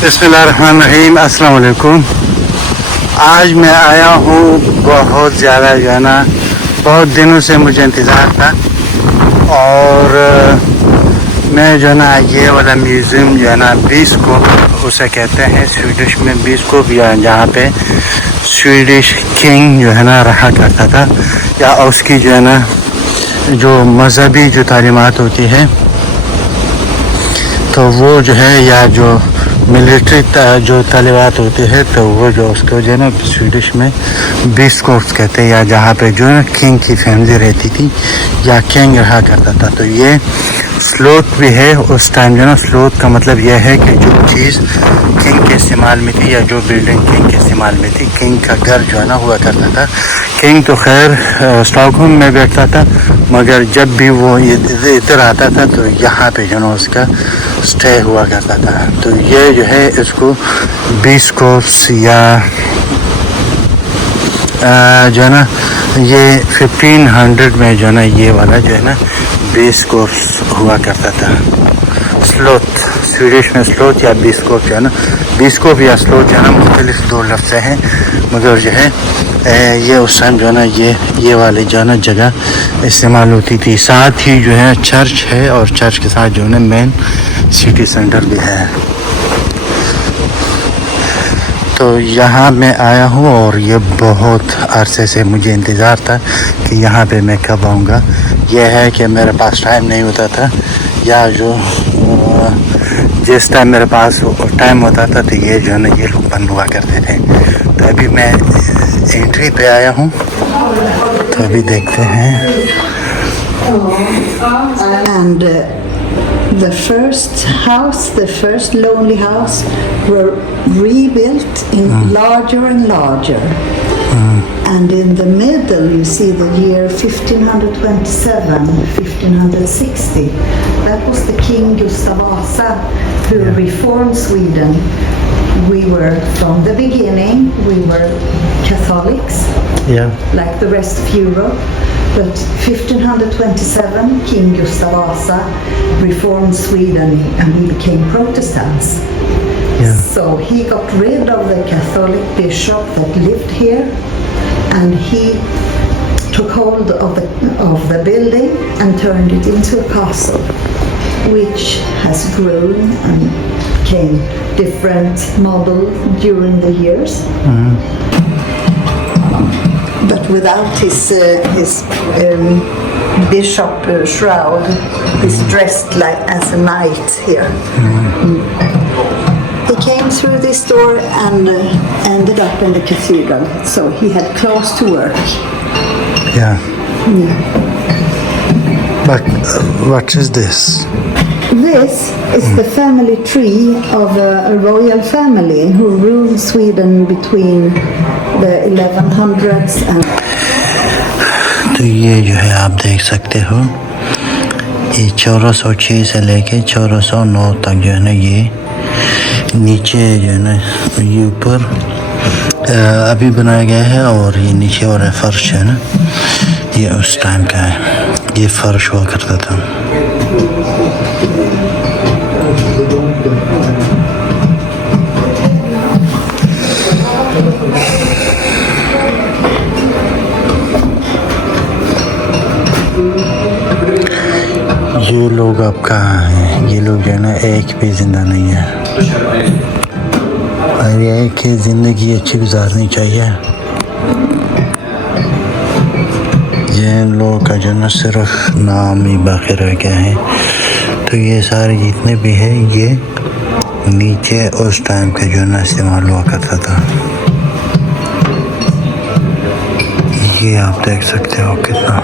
बिस्मिल्लाहिर्रहमानिर्रहीम, अस्सलाम वालेकुम। आज मैं आया हूँ बहुत ज़्यादा जो है ना, बहुत दिनों से मुझे इंतज़ार था। और मैं जो है ना ये वाला म्यूज़ियम जो है ना बिस्कोप उसे कहते हैं स्वीडिश में, बिस्कोप, या जहाँ पे स्वीडिश किंग जो है ना रहा करता था, या उसकी जो है ना जो मज़हबी जो तालीमात होती है तो वो जो है, या जो मिलिट्री जो तालीमात होती है तो वो जो उसको जो है ना स्वीडिश में बिस्कोप्स कहते हैं, या जहाँ पे जो है किंग की फैमिली रहती थी या किंग रहा करता था। तो ये स्लोथ भी है उस टाइम जो है ना। स्लोथ का मतलब यह है कि जो चीज़ किंग के इस्तेमाल में थी, या जो बिल्डिंग किंग के इस्तेमाल में थी, किंग का घर जो है ना हुआ करता था। किंग तो खैर स्टॉकहोम में बैठता था, मगर जब भी वो इधर आता था तो यहाँ पे जो है ना उसका स्टे हुआ करता था। तो ये जो है इसको बिस्कोप्स या जो है ना ये 1500 में जो है ना ये वाला जो है ना बिस्कोप्स हुआ करता था। स्लोथ स्वीडिश में स्लोथ या बिस्कोप जो है ना, बिस्कोप या स्लोथ जो है ना मुख्तलिफ दो लफ्ज़ हैं, मगर जो है ये उस टाइम जो है ना ये वाली जो है ना जगह इस्तेमाल होती थी। साथ ही जो है चर्च है, और चर्च के साथ जो है ना मेन सिटी सेंटर भी है। तो यहाँ मैं आया हूँ और ये बहुत अरसे से मुझे इंतज़ार था कि यहाँ पे मैं कब आऊँगा। यह है कि मेरे पास टाइम नहीं होता था, या जो जिस टाइम मेरे पास टाइम होता था तो ये जो है ना ये लोग बंद हुआ करते थे। तो अभी मैं एंट्री पे आया हूँ, तो अभी देखते हैं। And the first lonely house were rebuilt in larger and larger. And in the middle you see the year 1527, 1560. That was the King Gustav Vasa who reformed Sweden. We were, from the beginning, we were Catholics, like the rest of Europe. But 1527, King Gustav Vasa reformed Sweden and we became Protestants. So he got rid of the Catholic bishop that lived here, and he took hold of the building and turned it into a castle, which has grown and became different model during the years. But without his bishop shroud, he's dressed like as a knight here. He came through this door and ended up in the cathedral, so he had close to work. But what is this? This is the family tree of a royal family who ruled Sweden between the 1100s and... तो ये जो है आप देख सकते हो, ये 1406 से लेके 1409 तक जो है ना ये नीचे जो है ना ये ऊपर अभी बनाया गया है, और ये नीचे वाला फर्श है ना ये उस टाइम का है, ये फर्श हुआ करता था। ये लोग अब कहाँ हैं? ये लोग जो है ना एक भी जिंदा नहीं है, और ये कि ज़िंदगी अच्छी गुजारनी चाहिए। ये लोगों का जो ना सिर्फ नाम ही बाकी रह गया है। तो ये सारे जितने भी है ये नीचे उस टाइम का जो ना इस्तेमाल हुआ करता था। ये आप देख सकते हो कितना।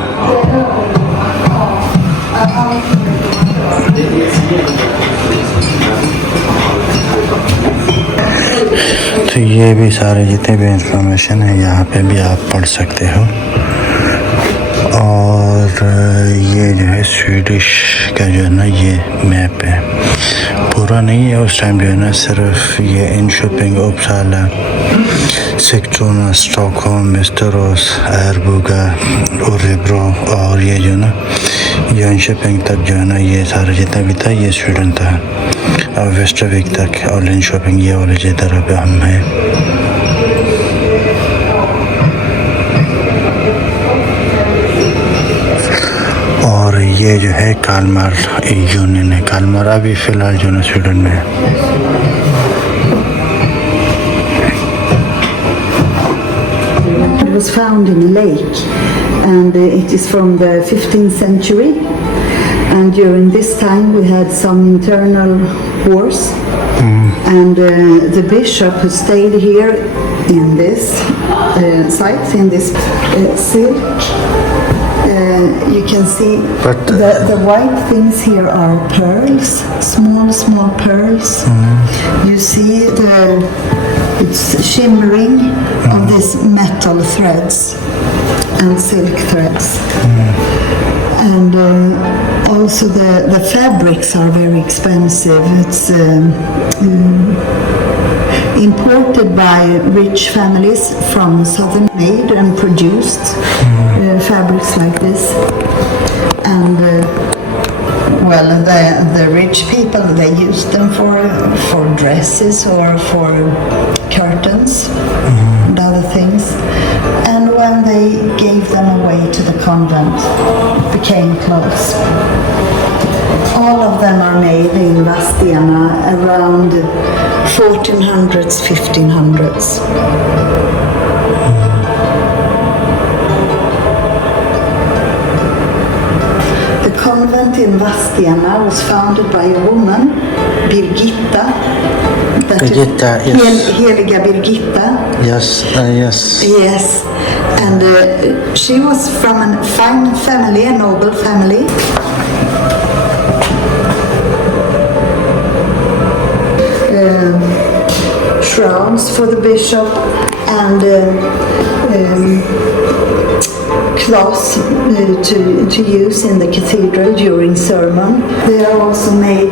तो ये भी सारे जितने भी इंफॉर्मेशन है यहाँ पे भी आप पढ़ सकते हो। और ये जो है स्वीडिश का जो है ना ये मैप है, पूरा नहीं है। उस टाइम जो है ना सिर्फ ये इनशोपिंग, उपसाला, सिक्टोना, स्टॉकहोम, मिस्टरोस, एरबुगा, ओरेब्रो, और ये जो ना ये इनशोपिंग तक जो है ना ये सारा जितना भी था ये स्वीडन था। और वेस्टरविक तक और लिंकशॉपिंग ये वाली जिधर पे हम हैं। और ये जो है कालमार यूनियन है। कालमार अभी फ़िलहाल जो है स्वीडन में है। It was found in a lake, and it is from the 15th century. And during this time we had some internal wars, and the bishop who stayed here in this site, in this silk, you can see But, the white things here are pearls, small pearls. You see it's shimmering of these metal threads and silk threads. And also the fabrics are very expensive. It's imported by rich families from southern, made and produced fabrics like this. And well, the rich people, they use them for dresses or for curtains and other things. And when they gave them away to the convent, it became clothes. All of them are made in Vadstena around 1400s, 1500s. The convent in Vadstena was founded by a woman, Birgitta. Birgitta, yes. Heliga Birgitta. Yes, yes. Yes, and she was from a fine family, a noble family. Shrouds for the bishop and cloths to use in the cathedral during sermon. They are also made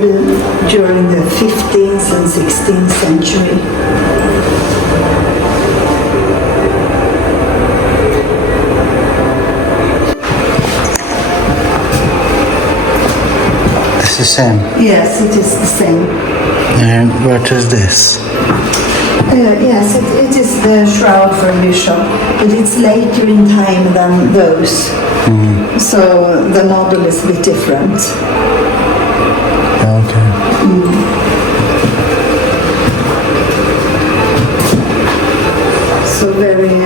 during the 15th and 16th century. It's the same. Yes, it is the same. And what is this? Yes, it is the shroud for a bishop, but it's later in time than those. So the model is a bit different. Okay. So very,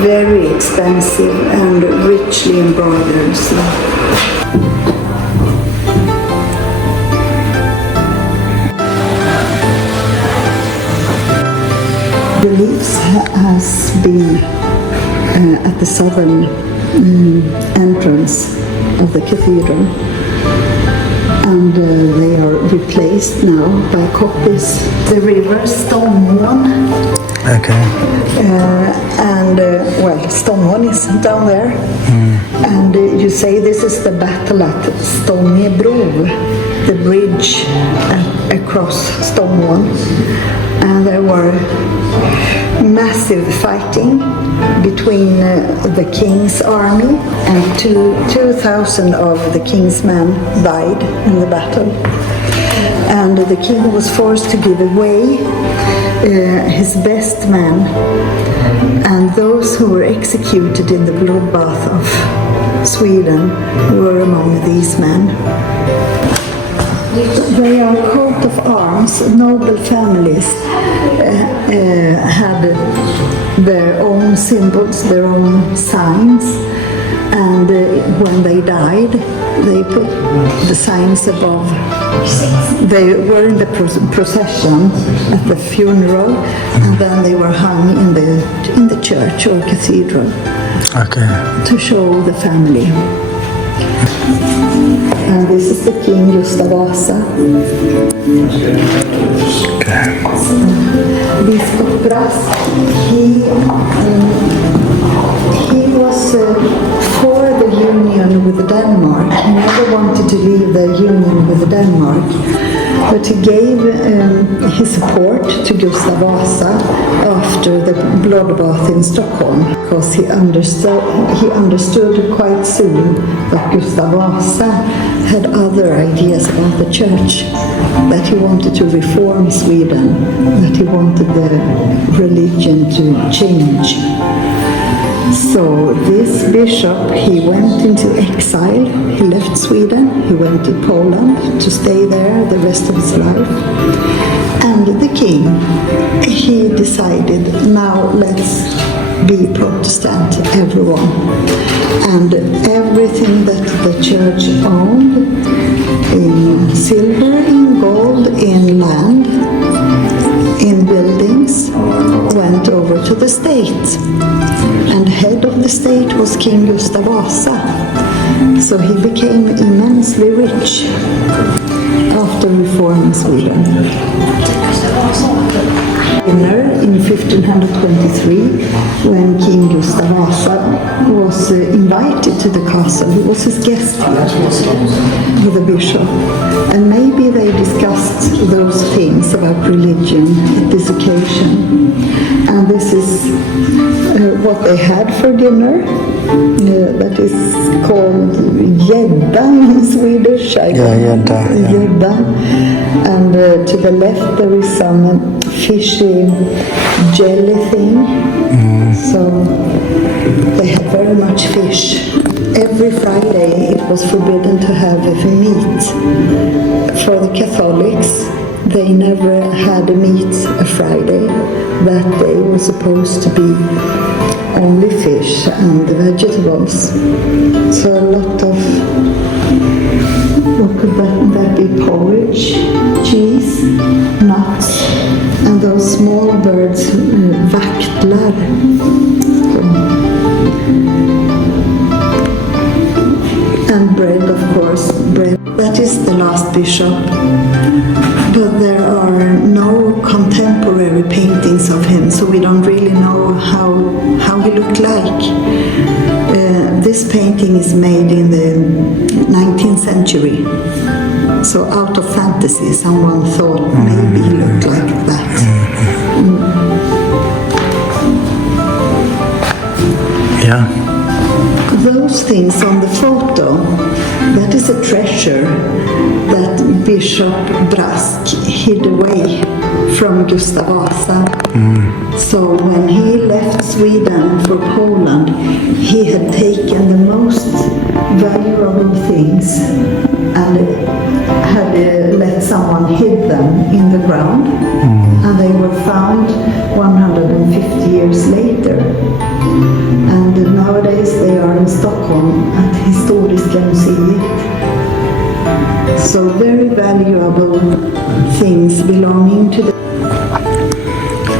very expensive and richly embroidered. So. The leaves has been at the southern entrance of the cathedral, and they are replaced now by copies. The river Stonmån, Okay. well, Stonmån is down there, and you say this is the battle at Stångebro, the bridge across Stonmån, and there were massive fighting between the king's army, and 2,000 of the king's men died in the battle. And the king was forced to give away his best men, and those who were executed in the bloodbath of Sweden were among these men. They are coat of arms. Noble families had their own symbols, their own signs, and when they died, they put the signs above. They were in the procession at the funeral, and then they were hung in the church or cathedral. Okay. To show the family. And this is the king Gustav Vasa. Okay. Biskop Brask, he was for the union with Denmark. He never wanted to leave the union with Denmark, but he gave his support to Gustav Vasa after the bloodbath in Stockholm, because he understood quite soon that Gustav Vasa had other ideas about the church, that he wanted to reform Sweden, that he wanted the religion to change. So this bishop, he went into exile, he left Sweden, he went to Poland to stay there the rest of his life. And the king, he decided, now let's be Protestant, everyone. And everything that the church owned, in silver, in gold, in land, in buildings, went over to the state. And head of the state was King Gustav Vasa. So he became immensely rich after reforming Sweden. In 1523, when King Gustav Vasa was invited to the castle, he was his guest here with the bishop, and maybe they discussed those things about religion at this occasion. And this is what they had for dinner. That is called gädda in Swedish. Gädda. And to the left there is some fishy jelly thing. So they had very much fish. Every Friday it was forbidden to have meat. For the Catholics, they never had a meat a Friday. That day was supposed to be only fish and vegetables. So a lot of, what could that be, porridge, cheese, nuts, and those small birds, vaktlar. And bread, of course, bread. That is the last bishop. But there are no contemporary paintings of him, so we don't really know how he looked like. This painting is made in the 19th century. So out of fantasy, someone thought maybe he looked like that. Yeah. Those things on the photo, that is a treasure that Bishop Brask hid away from Gustav Vasa. So when he left Sweden for Poland, he had taken the most valuable things and had let someone hid them in the ground. And they were found 150 years later. And nowadays they are in Stockholm at Historiska Museet. So very valuable things belonging to the...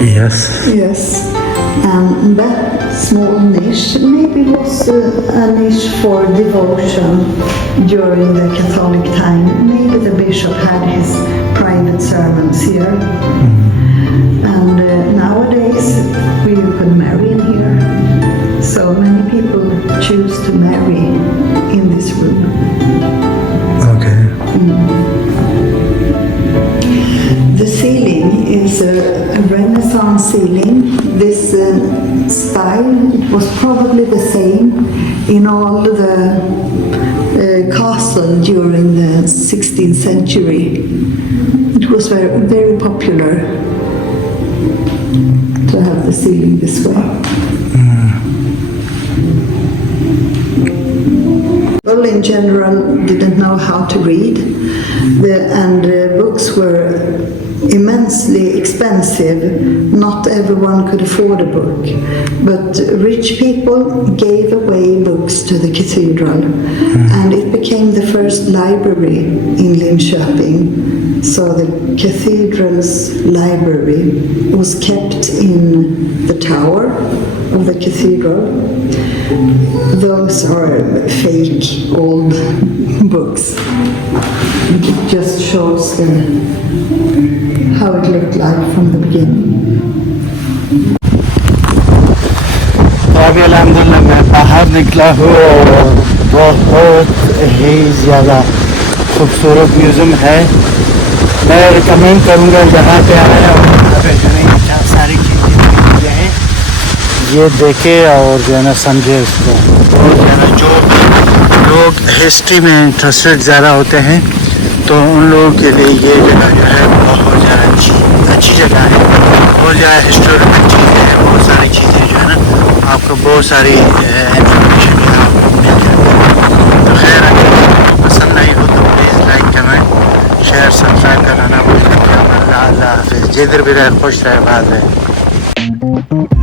Yes. Yes. And that small niche maybe was a niche for devotion during the Catholic time. Maybe the bishop had his private sermons here. And nowadays we could marry in here. So many people choose to marry in this room. Okay. The ceiling is a Renaissance ceiling. This style, it was probably the same in all the castle during the 16th century. It was very, very popular to have the ceiling this way. People in general didn't know how to read, and books were immensely expensive. Not everyone could afford a book, but rich people gave away books to the cathedral, and it became the first library in Linköping. So the cathedral's library was kept in the tower of the cathedral. Those are fake old books. It just shows how it looked like from the beginning. अभी अल्हम्दुलिल्लाह मैं बाहर निकला हूँ और बहुत ही ज़्यादा खूबसूरत म्यूज़ियम है. मैं रिकमेंड करूँगा यहाँ पे आए और यहाँ पे जो है बहुत सारी चीज़ें हैं ये देखे और जो है ना समझे इसको. और जो है ना जो लोग हिस्ट्री में इंटरेस्टेड ज़्यादा होते हैं तो उन लोगों के लिए ये जगह जो है बहुत ज़्यादा अच्छी जगह है। बहुत ज़्यादा हिस्टोरिकल चीज़ें हैं, बहुत सारी चीज़ें जो है ना आपको बहुत सारी इंफॉर्मेशन यहाँ मिल जाती है। तो खैर अगर आपको पसंद नहीं हो तो please like comment share subscribe करना ना भूलें। अल्लाह हाफिज़। जिधर भी रहे खुश रहे, बात रहे।